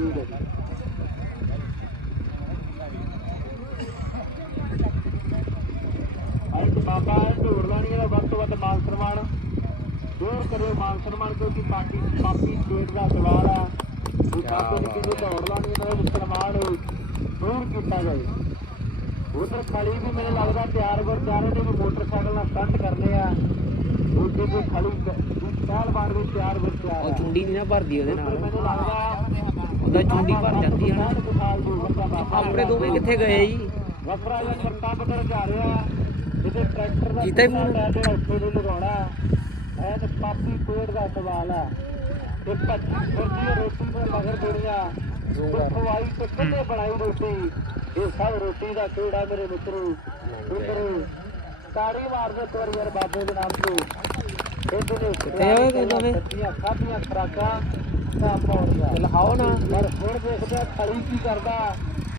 ਠੀਕ ਹੈ ਜੀ। ਅੱਜ ਬਾਬਾ ਢੋਰ ਲਾਣੀਆਂ ਦਾ ਵੱਧ ਤੋਂ ਵੱਧ ਮਾਨ ਸਨਮਾਨ। ਦੂਰ ਕਰਿਓ ਮਾਨ ਸਨਮਾਨ ਕਿਉਂਕਿ ਪਾਰਟੀ ਪਾਪੀ ਸਟੇਟ ਦਾ ਸਵਾਲ ਆ ਉਹ ਬਾਬੇ ਨੇ ਕਿਹਨੂੰ ਢੋਰ ਲਾਣੀਆਂ ਦਾ ਮੁਸਲਮਾਨ ਦੂਰ ਕੀਤਾ ਜਾਏ ਉਧਰ ਖਲੀ ਵੀ ਮੈਨੂੰ ਲੱਗਦਾ ਤਿਆਰ ਨੇ ਵੀ ਮੋਟਰਸਾਈਕਲ ਨਾਲ ਸਟੰਟ ਕਰਨੇ ਆ। ਉੱਥੇ ਕੋਈ ਖਲੀ ਪਹਿਲ ਬਾਰ ਵੀ ਤਿਆਰ ਵਰ ਤਿਆਰ ਉਹ ਚੁੰਡੀ ਨਹੀਂ ਨਾ ਭਰਦੀ ਉਹਦੇ ਨਾਲ। ਮੈਨੂੰ ਲੱਗਦਾ ਉਹਦਾ ਚੁੰਡੀ ਭਰ ਜਾਂਦੀ ਹੈ ਨਾ ਆਪਣੇ ਦੋਵੇਂ ਕਿੱਥੇ ਗਏ ਜੀ ਵਫਰਾ ਦਾ ਕਰਤਾ ਬਦਲ ਜਾ ਰਿਹਾ ਜਿਹਦੇ ਟਰੈਕਟਰ ਦਾ ਜੀਤਾ ਹੀ ਮੂੰਹ ਨੂੰ। ਟਾਇਰ ਜਿਹੜਾ ਉੱਥੇ ਨੂੰ ਲਗਾਉਣਾ ਇਹ ਤੇ ਪਾਪੀ ਪੇੜ ਦਾ ਸਵਾਲ ਆ ਤੇ ਭੱਜੀ ਫਿਰਦੀ ਰੋਟੀ ਦੇ ਮਗਰ ਦੁਨੀਆ ਖਵਾਈ ਤੇ ਕਿੰਨੇ ਬਣਾਈ ਰੋਟੀ ਇਹ ਸਭ ਰੋਟੀ ਦਾ ਕਿਹੜਾ ਮੇਰੇ ਮਿੱਤਰੋ ਮਿੱਤਰੋ ਤਾੜੀ ਮਾਰ ਦੇ ਤੋਰ ਯਾਰ ਬਾਬੇ ਦੇ ਨਾਮ ਤੋਂ ਇਹਦੇ ਨੇ ਕਿੱਥੇ ਹੋਏ ਨਵੇਂ? ਕੱਚੀਆਂ ਖਾਧੀਆਂ ਖਰਾਕਾਂ ਤਾਂ ਪੌੜੀਆਂ ਲਹਾਓ ਨਾ। ਪਰ ਹੁਣ ਦੇਖਦੇ ਆ ਕੀ ਕਰਦਾ।